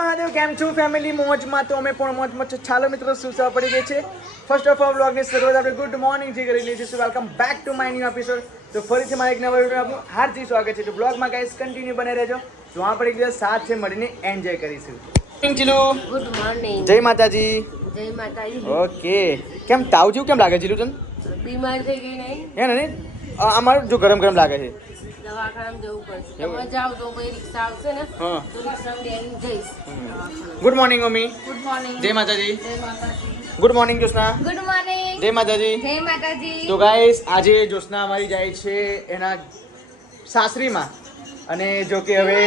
મહાદેવ કેમ છો ફેમિલી મોજમાં તો અમે પણ મોજમાં છો ચાલો મિત્રો સુસા પડી ગઈ છે ફર્સ્ટ ઓફ ઓલ વ્લોગની શરૂઆત આપણે ગુડ મોર્નિંગ થી કરી લઈએ છીએ welcome back to my new episode તો ફરીથી મારા એક નવા વિડિયો આપનું હાર્દિક સ્વાગત છે તો વ્લોગમાં ગાઈસ કન્ટિન્યુ બને રહેજો તો આપણે એક દિવસ સાથે મળીને એન્જોય કરીશું ચીલુ ગુડ મોર્નિંગ જય માતાજી જય માતાજી ઓકે કેમ તાવ જેવું કેમ લાગે ચીલુ તને બીમાર થઈ ગઈ નહીં હે ને અમારું જો ગરમ ગરમ લાગે છે દવાખાનામાં જવું પડશે તમે જાઓ તો ભાઈ રિક્ષા આવશે ને હા તો રિક્ષામાં બેન જઈશ good morning mummy good morning જય માતાજી જય માતાજી good morning Jyotsna good morning જય માતાજી જય માતાજી તો ગાઈસ આજે જ્યોત્સના અમારી જાય છે એના સાસરીમાં અને જો કે હવે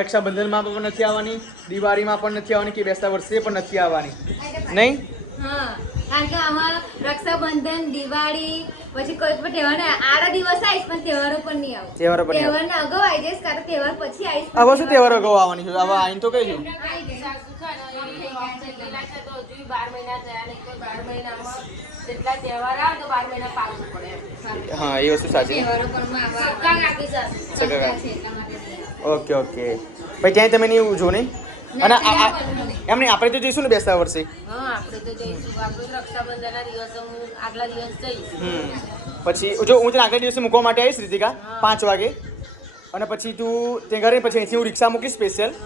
રક્ષાબંધનમાં પણ નથી આવવાની દિવાળીમાં પણ નથી આવવાની કે બેસતા વર્ષે પણ નથી આવવાની નહીં હા કારણ કે આમાં રક્ષાબંધન દિવાળી પછી કોઈ પણ તહેવાર આડા દિવસ આવીશ પણ તહેવારો પણ નહીં આવે તહેવારો પણ નહીં આવે. તહેવારના અગાઉ આવી જઈશ કારણ કે તહેવાર પછી આવીશ હવે શું તહેવારો ગવા આવવાની છે હવે આઈને તો કઈ છું જેટલા તહેવાર આવે તો 12 મહિના પાછું પડે હા એ વસ્તુ સાચી તહેવારો પણ સગા ઓકે ઓકે ભાઈ ત્યાં તમે નહીં જો નહીં અને એમ નહીં આપણે તો જઈશું ને બેસતા વર્ષે હા આપણે તો જઈશું આપણે તો રક્ષાબંધનના દિવસે હું આગલા દિવસ જઈશ પછી જો હું તને આગલા દિવસે મૂકવા માટે આવીશ રીતિકા 5 વાગે અને પછી તું ત્યાં ઘરે પછી અહીંથી હું રિક્ષા મૂકીશ સ્પેશિયલ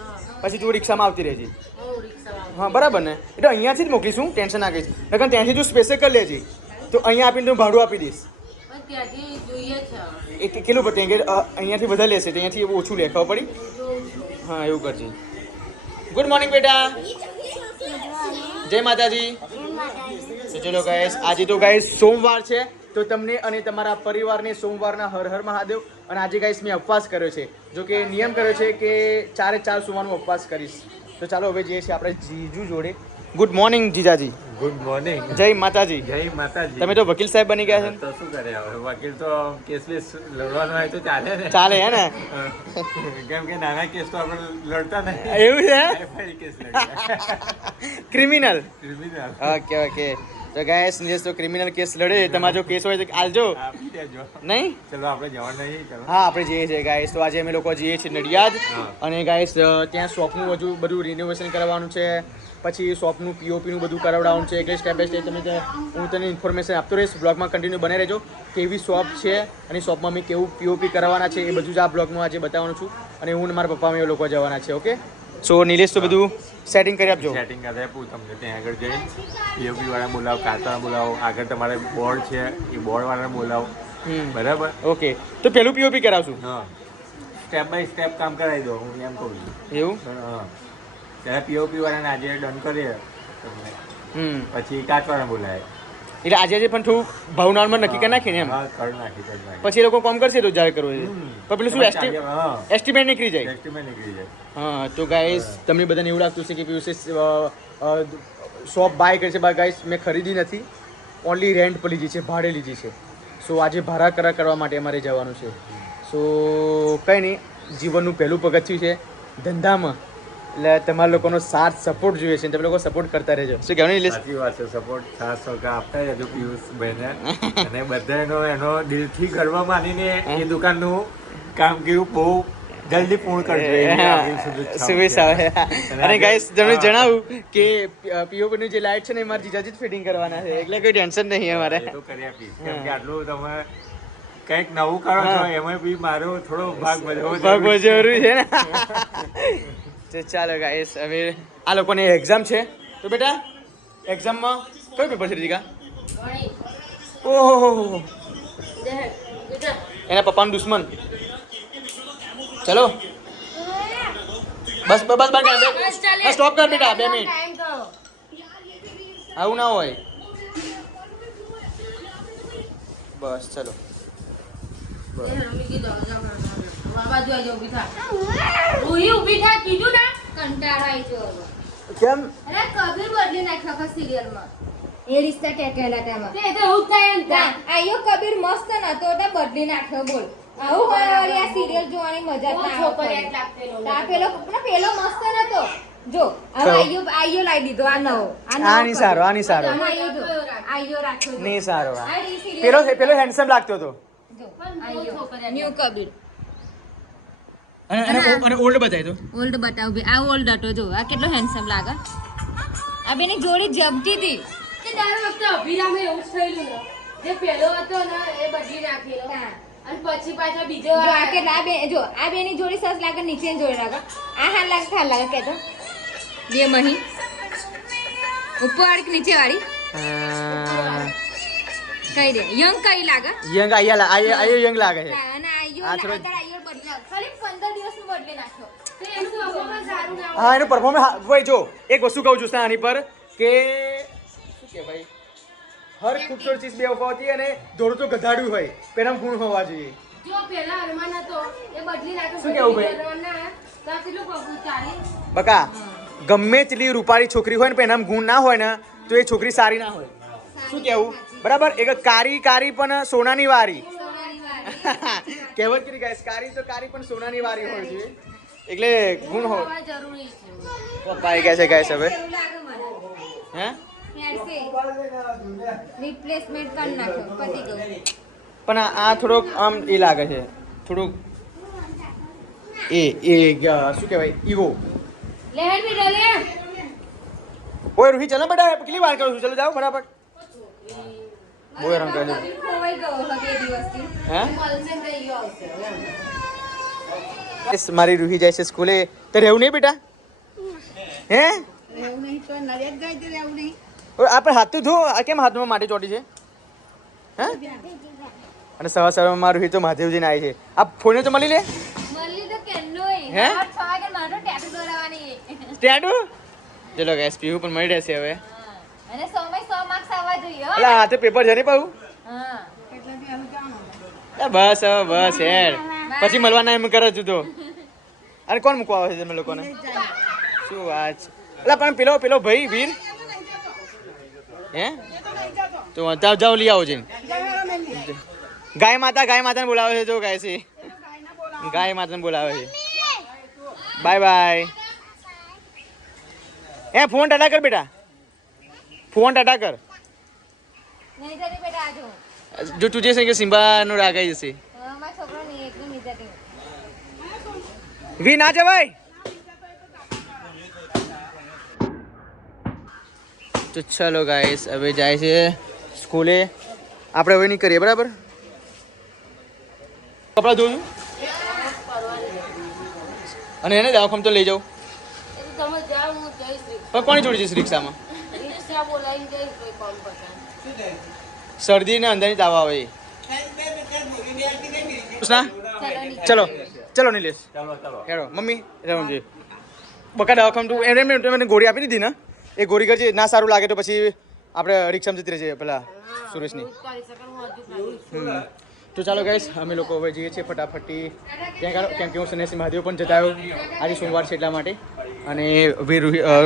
પછી તું રિક્ષામાં આવતી રહેજે હું રિક્ષામાં હા બરાબર ને એટલે અહીંયાથી જ મોકલીશું ટેન્શન ના કહીશ નકર ત્યાંથી તું સ્પેશિયલ કરી લેજે તો અહીંયા આપીને તું ભાડું આપી દઈશ પણ ત્યાંથી જોઈએ છે એ કેટલું પડે કે અહીંયાથી વધારે લેશે તો અહીંયાથી ઓછું લે ખબર પડી હા એવું કરજે ગુડ મોર્નિંગ બેટા જય માતાજી તો ચલો ગાઈસ આજે તો ગાઈસ સોમવાર છે તો તમને અને તમારા પરિવારને સોમવારના હર હર મહાદેવ અને આજે ગાઈસ મેં ઉપવાસ કર્યો છે જો કે નિયમ કર્યો છે કે 4 સુવાનું ઉપવાસ કરીશ તો ચાલો હવે જઈએ છીએ આપણે જીજુ જોડે ગુડ મોર્નિંગ જીજાજી ગુડ મોર્નિંગ જય માતાજી જય માતાજી તમે તો વકીલ સાહેબ બની ગયા છે તો શું કરે હવે વકીલ તો કેસ બેસ લડવાનો હોય તો ચાલે ને ચાલે હે ને કેમ કે નાના કેસ તો આપણે લડતા નહીં એવું છે case criminal criminal okay okay તો ગાઈસ નિલેશ તો ક્રિમિનલ કેસ લડે તમારો જો કેસ હોય તો આલજો આપી દેજો નહીં ચલો આપણે જવાનું નહીં ચલો હા આપણે જઈએ છીએ ગાઈસ તો આજે અમે લોકો જઈએ છીએ નડિયાદ હા. અને ગાઈસ ત્યાં શોપનું હજુ બધું રિનોવેશન કરવાનું છે પછી શોપનું પીઓપીનું બધું કરાવડાવવાનું છે એટલે સ્ટેપ બાય સ્ટેપ તમે હું તને ઇન્ફોર્મેશન આપતો રહીશ બ્લોગમાં કન્ટિન્યુ બને રહેજો કેવી શોપ છે અને શોપમાં મેં કેવું પીઓપી કરવાના છે એ બધું જ આ બ્લોગમાં આજે બતાવવાનું છું અને હું અને મારા પપ્પા એ લોકો જવાના છે ઓકે સો નિલેશ તો બધું સેટિંગ કરી આપજો સેટિંગ કરી આપું તમને ત્યાં આગળ જઈને પીઓપી વાળા બોલાવો કાચવાળા બોલાવો આગળ તમારે બોર્ડ છે એ બોર્ડ વાળાને બોલાવો બરાબર ઓકે તો પેલું પીઓપી કરાવશું હા સ્ટેપ બાય સ્ટેપ કામ કરાવી દો હું એમ કહું છું એવું હા ત્યારે પીઓપી વાળાને આજે ડન કરીએ તમને પછી કાચવાળા બોલાય એટલે આજે પણ થોડું ભાવ નોર્મલ નક્કી કરી નાખીને એમ હા કરી નાખી પછી એ લોકો કામ કરશે તો જ્યારે કરવું હોય પણ પેલું શું હા એસ્ટિમેટ નીકળી જાય એસ્ટિમેટ નીકળી જાય હા તો ગાઈસ તમને બધાને એવું લાગતું છે કે પિયુષે શોપ બાય કરી છે બા ગાઈસ મેં ખરીદી નથી ઓનલી રેન્ટ પર લીધી છે ભાડે લીધી છે સો આજે ભાડા કરાર કરવા માટે અમારે જવાનું છે સો કંઈ નહીં જીવનનું પહેલું પગથિયું છે ધંધામાં એટલે તમારા લોકોનો સાથ સપોર્ટ જોઈએ છે તમે લોકો સપોર્ટ કરતા રહેજો શું કહેવાનું નિલેશ સાચી વાત છે સપોર્ટ ખાસ સહકાર આપતા રહેજો પિયુષભાઈને અને બધાનો એનો દિલથી ગર્વ માનીને એ દુકાનનું કામગીરી બહુ જલ્દી પૂર્ણ કરજો એવી આપણી શુભેચ્છાઓ છે. અને ગાઈસ તમને જણાવું કે પીઓપીની જે લાઇટ છે ને એ મારા જીજાજી જ ફિટિંગ કરવાના છે એટલે કોઈ ટેન્શન નહીં અમારે એ તો કરી આપીશ કેમ કે આટલું તમે કંઈક નવું કરો છો એમાં બી મારો થોડો ભાગ ભજવો ભાગ જરૂરી છે ને તો ચાલો ગાઈસ હવે આ લોકોને એક્ઝામ છે તો બેટા એક્ઝામમાં કયું પેપર છે રીતિકા ઓહો એના પપ્પાનું દુશ્મન ચલો બસ બસ બસ સ્ટોપ કર બેટા 2 મિનિટ આવું ના હોય બસ ચલો કેમ એ રિશ્તા ટેકેલા તેમાં તે તો હું થાય આયો કબીર મસ્ત નતો એટલે બદલી નાખ્યો બોલ આવું વાળી આ સિરિયલ જોવાની મજા જ ના આવે પેલો મસ્ત નતો જો હવે આયો લાવી દીધો આ નવો આની સારો આયો રાખ્યો નહીં સારો પેલો હેન્ડસમ લાગતો હતો ન્યુ કબીર અને ઓલ્ડ બતાવી દો. ઓલ્ડ બતાવ બે. આ ઓલ્ડ હતો જો. આ કેટલો હેન્ડસમ લાગે. આ બેની જોડી જબતી હતી. તે દર વખતે અભિરામે એવું જ થયેલું ને. જે પહેલો હતો ને એ બદલી નાખેલો. હા. અને પછી પાછા બીજો જો આ કેટલા બે જો આ બેની જોડી સરસ લાગે નીચેની જોડી લાગે. આ હાલ લાગે ખાલ લાગે કેતો. બે મહી. ઉપર વાળી કે નીચે વાળી? કઈ દે. યંગ કઈ લાગે? યંગ આયા યંગ લાગે છે. અને આયો આ થોડો- અત્યારે આયો બદલી નાખ્યો. ખાલી 15 દિવસનું બદલી નાખ્યો. તો એનું performance સારું ના હોય. હા એનું પરફોર્મન્સ ભાઈ જો એક વસ્તુ કહું છું આની પર કે શું કે ભાઈ હર ખૂબસૂરત ચીજ બે વફા હોતી અને દોડતો ગધાડ્યું હોય પેલા ગુણ હોવા જોઈએ. જો પહેલા હનુમાન હતો એ બદલી નાખ્યો. શું કેવું ભાઈ? હનુમાનના તો આ કેટલું પગલું ચાલે. બકા ગમે તેટલી રૂપાળી છોકરી હોય ને પણ એનામાં ગુણ ના હોય ને તો એ છોકરી સારી ના હોય. શું કેવું બરાબર? એક કારી પણ સોનાની વારી. કહેવત કરી ગાઈસ, કારી તો કારી પણ સોનાની વારી હોય છે. એટલે ગુણ હોય. હોવા જરૂરી છે. પપ્પા કહે છે ગાઈસ હવે એવું લાગે મને. હે રિપ્લેસમેન્ટ કરી નાખ્યો. પતી ગયું. પણ આ થોડોક આમ એ લાગે છે થોડુંક એ શું કહેવાય ઈગો. લે હેડ બેટા લે. ઓય રૂહી ચાલો બેટા કેટલી વાર કરું છું ચાલો જાઓ ફટાફટ. બહુ હેરાન કરે છે. ખોવાઈ ગયો હવે બે દિવસથી. હે મળશે ને તો ઈયો આવશે. Yes, મારી રૂહી જાય છે સ્કૂલે. તો રહેવું નહીં બેટા? હે રહેવું નહીં તો નડિયાદ ગઈ તો રહેવું નહીં. ઓય આપણે હાથ તો ધો. આ કેમ હાથમાં માટી ચોટી છે? હે અને સવાર સવારમાં રૂહી તો મહાદેવજીને આવી છે. આ ફોને તો મળી લે. મળી તો કેનોય. હે? 6 વાગે મારો ટેટુ દોરાવાની. ટેટુ ચલો ગાઈસ પીવું પણ મળી રહેશે હવે. અને 100 માં 100 માર્ક્સ આવવા જોઈએ હો. એટલે હાથે પેપર છે ને પાછું. હા. બસ હવે બસ યાર પછી મળવાના એમ કરે તું તો. અને કોણ મૂકવા આવે છે તમે લોકોને? શું વાત છે? એટલે પણ પેલો ભાઈ વીર હે તો જાઓ લઈ આવો જઈને. ગાય માતાને બોલાવે છે જો ગાય છે. ગાય માતાને બોલાવે છે. Bye bye. ફોન ટાટા કર બેટા. ફોન ટાટા કર. નહીં જતી બેટા આજો. જો તુજે છે કે સિમ્બાનો રાગ આવી જશે. મારા છોકરો નહીં એકદમ નહીં જતી. વી ના જવાય. તો ચલો ગાઈસ હવે જાય છે સ્કૂલે. આપણે હવે નહીં કરીએ બરાબર. કપડા ધોયું અને એને દવાખાને તો લઈ જાઉં. તમે જાઓ હું જઈશ. પણ કોની જોડી જઈશ રિક્ષામાં? રિક્ષા બોલાવીને જઈશ ભાઈ કોમ પતા. શરદી ને અંદરની તાવ આવે. ચલો ચલો નિલેશ હેરો મમ્મી રમજી બકા દવાખાને તું એને ગોળી આપી દીધી ને એ ગોળી કરજે. ના સારું લાગે તો પછી આપણે રિક્ષામાં જતી રહેજે પેલા સુરેશની. તો ચાલો ગાઈસ અમે લોકો હવે જઈએ છીએ ફટાફટી ત્યાં કેમ કે હું સન્યાસી મહાદેવ પણ જતા આવ્યો. આજે સોમવાર છે એટલા માટે. અને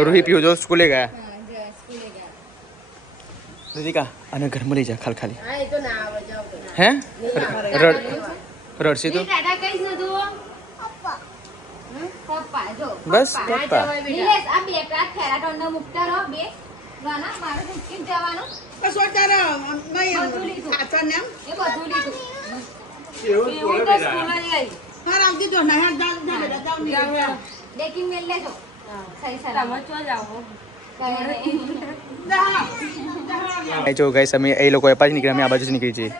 રૂહી પીવું જો સ્કૂલે ગયા. હા સ્કૂલે ગયા. રજિકા અને ઘરમાં લઈ જા ખાલી. હા એ તો ના આવે જાવ તો. હે રડશે તો ટાટા કઈશ ને તું. પપ્પા જો. બસ ના પપ્પા. જવાય બેટા. નિલેશ આ બે પેલા થેરાટોનને મૂકતા રહો બે. ગાના મારે મૂકીને જવાનું. બધું લીધું. એ બધું લીધું. એવું તો સ્કૂલ જ ગઈ. ડેકિંગ મેલ લેજો. સહી તમે સલામત. ચો જાઓ. જો ગાઈસ અમે એ લોકો એપાજ નીકળ્યા અમે આ બાજુ નીકળી જઈએ.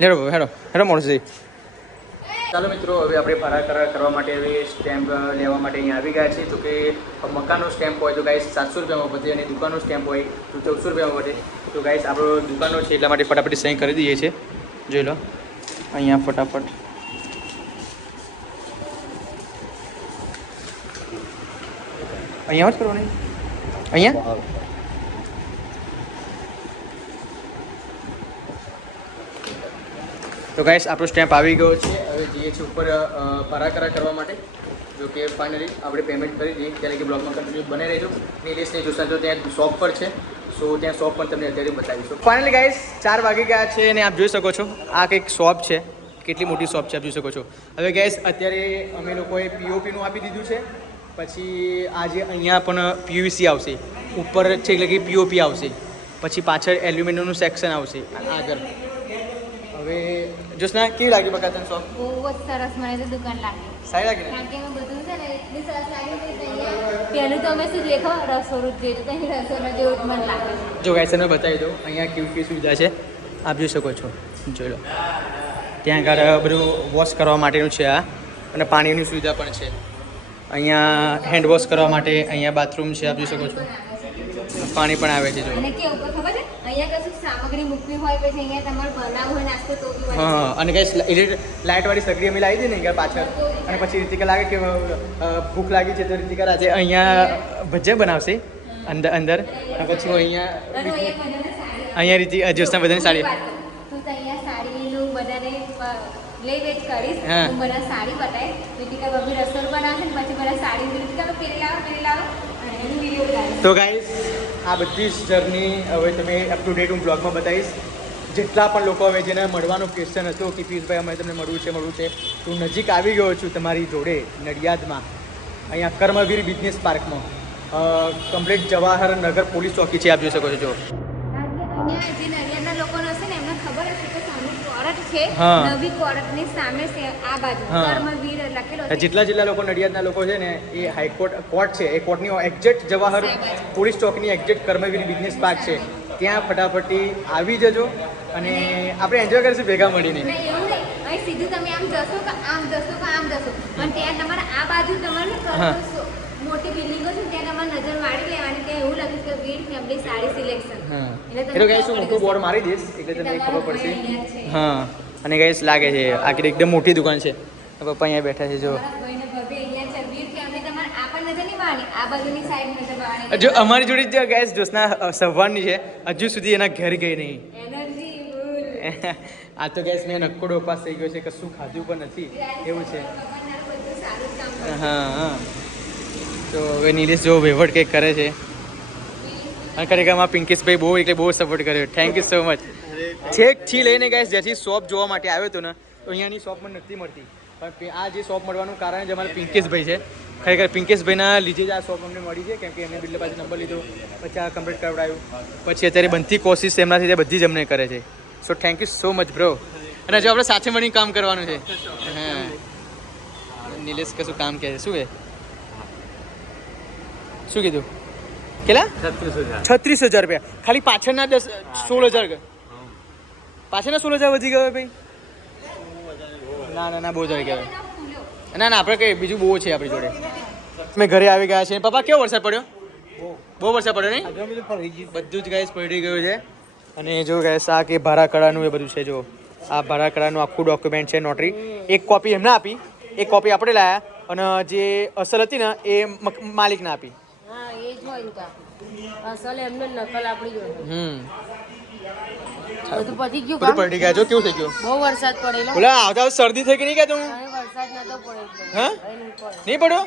હેડો હેડો હેડો મોડું છે. ચાલો મિત્રો હવે આપણે ફરાર કરવા માટે હવે સ્ટેમ્પ લેવા માટે અહીંયા આવી ગયા છીએ. તો કે મકાનનો સ્ટેમ્પ હોય તો ગાઈસ 700 રૂપિયામાં વધે અને દુકાનનો સ્ટેમ્પ હોય તો 1400 રૂપિયામાં વધે. તો ગાઈસ આપણો દુકાનનો છે એટલા માટે ફટાફટ સહી કરી દઈએ છીએ. જોઈ લો અહીંયા ફટાફટ. અહીંયા જ કરવાની અહીંયા. તો ગાઈસ આપણો સ્ટેમ્પ આવી ગયો છે. હવે જઈએ છીએ ઉપર ફરાકરા કરવા માટે. જો કે ફાઇનલી આપણે પેમેન્ટ કરી દઈએ. ત્યારે કે બ્લોગમાં કન્ટિન્યુ બને રહેજો. નિલેશને જોશા તો ત્યાં શોપ પર છે. સો ત્યાં શોપ પણ તમને અત્યારે બતાવીશું. ફાઇનલી ગાઈસ 4 વાગી ગયા છે અને આપ જોઈ શકો છો આ કંઈક શોપ છે. કેટલી મોટી શોપ છે આપ જોઈ શકો છો. હવે ગાઈસ અત્યારે અમે લોકોએ પીઓપીનું આપી દીધું છે. પછી આજે અહીંયા પણ પીવીસી આવશે. ઉપર છે એટલે કે પીઓપી આવશે. પછી પાછળ એલ્યુમિનિયમનું સેક્શન આવશે આગળ. હવે જોશના કેવી લાગી બકા તને શોપ બહુ જ સરસ મને તો દુકાન લાગી સારી લાગી ને કારણ કે અમે બધું છે ને એટલી સરસ લાગી કે અહીંયા પહેલું તો અમે શું દેખો રસોડું જ જોઈએ તો અહીં રસોડા જેવું જ મને લાગે જો ગાઈસ તમને બતાવી દઉં અહીંયા કેવી કેવી સુવિધા છે આપ જોઈ શકો છો જોઈ લો ત્યાં આગળ બધું વોશ કરવા માટેનું છે આ અને પાણીની સુવિધા પણ છે અહીંયા હેન્ડ વોશ કરવા માટે અહીંયા બાથરૂમ છે આપ જોઈ શકો છો પાણી પણ આવે છે જો અને કેવું ખબર છે અહીંયા કશું સામગ્રી મૂકવી હોય પછી અહીંયા તમારે બનાવવું હોય નાસ્તો તો બી બની હા અને ગાઈસ લાઇટવાળી સગડી અમે લાવી દીધી ને અહીંયા પાછળ અને પછી રીતિકા લાગે કે ભૂખ લાગી છે તો રીતિકા આજે અહીંયા ભજીયા બનાવશે અંદર અંદર અને પછી હું અને અહીંયા રીતિ જોશના બધાની સાડી તું તો અહીંયા સાડીનું બધાને લઈ વેચ કરીશ હા. હું બધા સાડી બતાવીશ રીતિકા બબી રસોઈ બનાવશે ને પછી બધા સાડી રીતિકા પહેરી લાવો અને એનું વિડીયો ઉતારીશ તો ગાઈસ આ બધી જ જર્ની હવે તમે અપ ટુ ડેટ હું બ્લોગમાં બતાવીશ જેટલા પણ લોકો હવે જેને મળવાનો ક્વેશ્ચન હતો કે પિયુષભાઈ અમે તમને મળવું છે તો હું નજીક આવી ગયો છું તમારી જોડે નડિયાદમાં અહીંયા કર્મવીર બિઝનેસ પાર્કમાં કમ્પ્લીટ જવાહર નગર પોલીસ ચોકી છે આપ જોઈ શકો છો જો કારણ કે અહીંયા જે નડિયાદના લોકોને હશે ને એમને ખબર હશે કે સામે કોર્ટ છે હા. નવી કોર્ટની સામે છે આ બાજુ હા. કર્મવીર લખેલો છે જેટલા લોકો નડિયાદના લોકો છે ને એ હાઈકોર્ટ કોર્ટ છે એ કોર્ટની એક્ઝેક્ટ જવાહર પોલીસ ચોકની એક્ઝેક્ટ કર્મવીર બિઝનેસ પાર્ક છે ત્યાં ફટાફટી આવી જજો અને આપણે એન્જોય કરીશું ભેગા મળીને ના, એવું નહીં અહીં સીધું તમે આમ જશો કે આમ જશો કે આમ જશો પણ ત્યાં તમારે આ બાજુ તમારે ને હા. મોટી બિલ્ડિંગો છે ને ત્યાં તમારે નજર વાળી લેવાની ત્યાં એવું લખ્યું છે કે વીર ફેમિલી સાડી સિલેક્શન હા એટલે એ તો ગાઈસ હું મોટું બોર્ડ મારી દઈશ એટલે તમને ખબર પડશે અહીંયા છે. હા અને ગાઈસ લાગે છે આખી એકદમ મોટી દુકાન છે પપ્પા અહીંયા બેઠા છે જો મારા ભાઈને ભાભી અહીંયા છે વીર ફેમિલી તમારે આ પણ નજર નહીં મારવાની આ બાજુની સાઈડ નજર મારવાની જો અમારી જોડે જે ગાઈસ જોશના સવારની છે હજુ સુધી એના ઘર ગઈ નહીં એનર્જી ફૂલ આ તો ગાઈસ મેં નક્કોડો ઉપાસ થઈ ગયો છે કશું ખાધું પણ નથી એવું છે બધું સારું જ કામ કરે. હા હા તો હવે નિલેશ જો વહીવટ કંઈક કરે છે અને ખરેખર માં પિંકેશભાઈ બહુ એટલે બહુ સપોર્ટ કર્યો થેન્ક યુ સો મચ છેકથી લઈને ગાઈસ જ્યાંથી શોપ જોવા માટે આવ્યો હતો ને તો અહીંયાની શોપ મને નથી મળતી પણ આ જે શોપ મળવાનું કારણ જ અમારા પિંકેશભાઈ છે ખરેખર પિંકેશભાઈના લીધે જ આ શોપ અમને મળી છે કેમ કે એમને બિલ્લે પાસે નંબર લીધો પછી આ કમ્પ્લીટ કરાવડાયું પછી અત્યારે બનતી કોશિશ એમનાથી તે બધી જ અમને કરે છે so thank you so much bro અને હજુ આપણે સાથે મળીને કામ કરવાનું છે હા નિલેશ કશું કામ કહે છે શું કહે શું કીધું કેટલા 36,000 રૂપિયા ખાલી પાછળના 16,000 પાછળના 16,000 વધી ગયો ભાઈ ના બહુ જ કહેવાય ના આપણે કઈ બીજું બહુ છે આપણી જોડે અમે ઘરે આવી ગયા છે પપ્પા કેવો વરસાદ પડ્યો બહુ વરસાદ પડ્યો નહીં બધું જ ગાઈસ પડી ગયું છે અને જો ગાઈસ આ કે ભાડા કરારનું એ બધું છે જો આ ભાડા કરારનું આખું ડોક્યુમેન્ટ છે નોટરી એક કોપી એમને આપી એક કોપી આપણે લાયા અને જે અસલ હતી ને એ માલિકને આપી હા એ જ હોય ને કા અસલ એમને નકલ આપણી જોડે બધું પતી ગયું બધું કામ પડી ગયા જો કેવું થઈ ગયું બહુ વરસાદ પડેલો બોલા આવતા શરદી થઈ કે નહીં કહેતું અહીં વરસાદ નતો પડ્યો હા અહીં નહીં પડે નહીં પડ્યો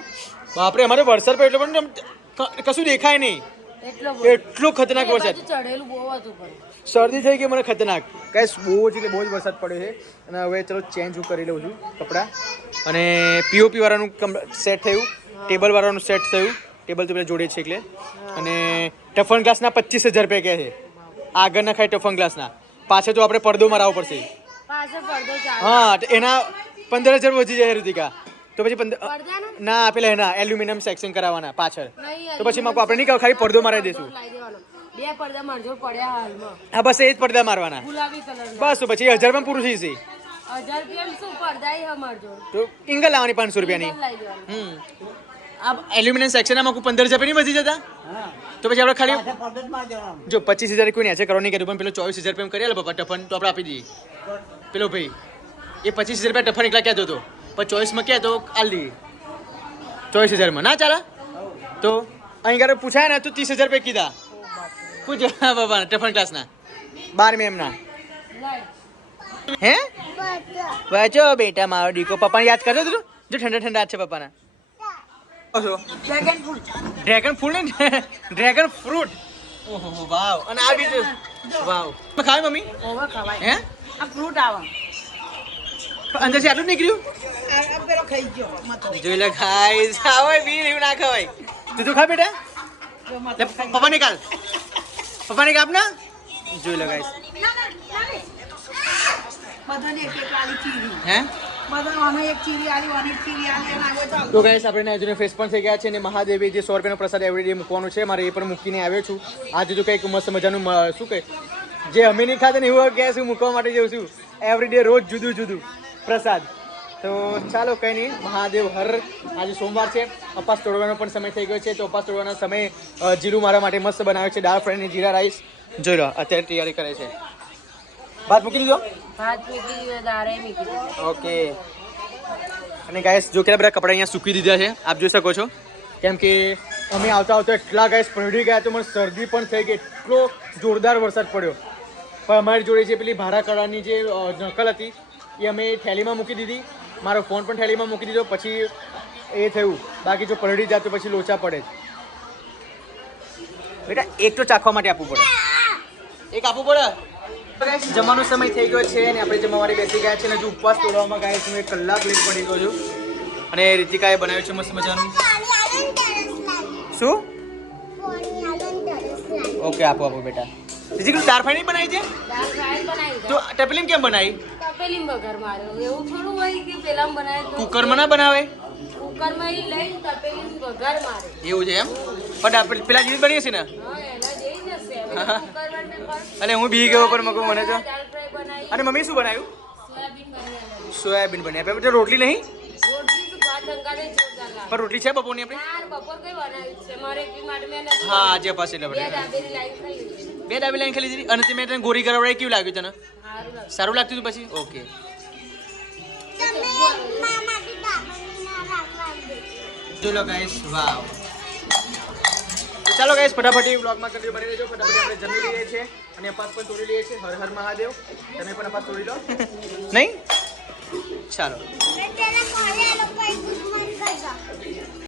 બાપરે અમારે વરસાદ પડ્યો એટલે પણ કશું દેખાય નહીં એટલો એટલો ખતરનાક વરસાદ ચડેલું બહુ હતું પણ શરદી થઈ ગઈ મને ખતરનાક કાંઈ બહુ જ એટલે બહુ જ વરસાદ પડ્યો છે અને હવે ચલો ચેન્જ હું કરી લઉં છું કપડાં અને પીઓપી વાળાનું સેટ થયું ટેબલ વાળાનું સેટ થયું ટેબલ તો પેલા જોડે છે એટલે અને ટફન ગ્લાસના 25,000 રૂપિયા કહે છે આગળના ખાય ટફન ગ્લાસના પાછળ તો આપણે પડદો મરાવવો પડશે પાછળ પડદો ચાલે હા તો એના 15,000 વધી જાય ઋતિકા તો પછી પડદાનો ના પેલા એના એલ્યુમિનિયમ સેક્શન કરાવવાના પાછળ નહીં તો પછી આપણે નહીં ખાલી પડદો મારી દઈશું લાવી દેવાનો બે પડદા મારજો પડ્યા હાલમાં હા બસ એ જ પડદા મારવાના ગુલાબી કલર બસ તો પછી 1,000 માં પૂરું થઈ જશે 1000 રૂપિયા શું પડદા એ મારજો તો ઇંગલ લાવવાની 500 રૂપિયાની લાવી દેવાનું આ એલ્યુમિનિયમ સેક્શનમાં કોઈ 15,000 રૂપિયા નહીં વધી જતા તો પછી આપણે ખાલી જો 25,000 કોઈ નેચે કરો નહીં કર્યું પણ પેલો 24,000 રૂપિયા કરી આલે પપ્પા ટફન તો આપણે આપી દઈએ પેલો ભાઈ એ 25,000 રૂપિયા ટફન એકલા કહેતો હતો પણ 24 માં કહે તો આલ દઈએ 24,000 માં ના ચાલે તો અહીં ગારે પૂછાય ને તો 30,000 રૂપિયા કીધા પૂછો બાબા ટફન ક્લાસના 12 એમના હે વાંચો બેટા મારો દીકો પપ્પાને યાદ કરજો તું જો ઠંડા ઠંડા છે પપ્પાના ડ્રેગન ફ્રૂટ ને ડ્રેગન ફ્રૂટ ઓહો વાવ અને આ બીજું વાવ ખાય મમ્મી ઓવા ખવાય હે આ ફ્રૂટ આવે અંદર થી આટલું જ નીકળ્યું જોઈ લે ખાઈ આવે બી એવું ના ખવાય તું ખા બેટા લે, પપ્પા નિકાલ પપ્પા નિકાલ આપના જોઈ લે ગાઈસ બધાને એક એક આલી ચીરી હે બધા આને એક ચીરી આલી અને એક ચીરી આલી અને આગળ ચાલો તો ગાઈસ આપણે આજનો ફેસ પણ થઈ ગયા છે અને મહાદેવી જે 100 રૂપિયાનો પ્રસાદ એવરીડે મૂકવાનું છે મારે એ પણ મૂકીને આવ્યો છું આજે જો કંઈક મસ્ત મજાનું શું કહે જે અમે નહીં ખાતા ને એવું ગેસ હું મૂકવા માટે જાઉં છું એવરીડે રોજ જુદું જુદું પ્રસાદ તો ચાલો કંઈ નહીં મહાદેવ હર આજે સોમવાર છે અપાસ તોડવાનો પણ સમય થઈ ગયો છે તો અપાસ તોડવાનો સમય જીરું મારા માટે મસ્ત બનાવ્યો છે દાળ ફ્રાય અને જીરા રાઈસ જોઈ લો અત્યારે તૈયારી કરે છે ભાત મૂકી દીધો ભાત મૂકી દીધો દાળે મૂકી દીધો ઓકે અને ગાઈસ જો કેટલા બધા કપડાં અહીંયા સૂકી દીધા છે આપ જોઈ શકો છો કેમ કે અમે આવતા એટલા ગાઈસ પલળી ગયા તો મને શરદી પણ થઈ ગઈ એટલો જોરદાર વરસાદ પડ્યો પણ અમારી જોડે જે પેલી ભાડા કરારની જે નકલ હતી એ અમે થેલીમાં મૂકી દીધી મારો ફોન પણ થેલીમાં મૂકી દીધો પછી એ થયું બાકી જો પલળી જાય તો પછી લોચા પડે બેટા એક તો ચાખવા માટે આપવું પડે એક આપવું પડે ગાઈસ જમવાનો સમય થઈ ગયો છે અને આપણે જમવા માટે બેસી ગયા છે અને હજુ ઉપવાસ તોડવામાં ગાઈસ હું 1 કલાક લેટ પડી ગયો છું અને રીતિકાએ બનાવ્યું છે મસ્ત મજાનું શું ઓકે આપો બેટા રીતિકા દાળ ફ્રાય નહીં બનાવી છે દાળ ફ્રાય બનાવી તો ટપલીમ કેમ બનાવી તપેલી વગર માર્યો એવું થોડું હોય કે પેલા બનાવે તો કુકરમાં ના બનાવે કુકરમાં ઈ લઈ તપેલી વગર મારે એવું છે એમ પણ આપણે પેલા જેવી બની છે ને હા એના જેવી જ હશે હવે કુકરમાં ને પણ અને હું બી ગયો પણ મગો મને તો દાળ ફ્રાય બનાવી અને મમ્મી શું બનાવ્યું સોયાબીન બનાવી સોયાબીન બની આપે એટલે રોટલી નહીં રોટલી તો ભાત અંગારે જોરદાર લાગે પણ રોટલી છે બપોરની આપણી યાર બપોર કઈ બનાવી છે મારે એકલી માટે મેં નથી હા આજે પાસે એટલે બે બરાબર દાબેલી લાવી ખાઈ લીધી. બે ડાબી લાઈન ખાલી દીધી અને તમે તને ગોરી કરાવડાવી કેવું લાગ્યું તને સારું લાગે સારું લાગતું હતું પછી ઓકે ચલો ગાઈસ વાવ તો ચાલો ગાઈસ ફટાફટ બ્લોગમાં કન્ટિન્યુ બની રહેજો ફટાફટ આપણે જમી લઈએ છીએ અને અપાસ પણ તોડી લઈએ છીએ હર હર મહાદેવ તમે પણ અપાસ તોડી લો નહીં ચાલો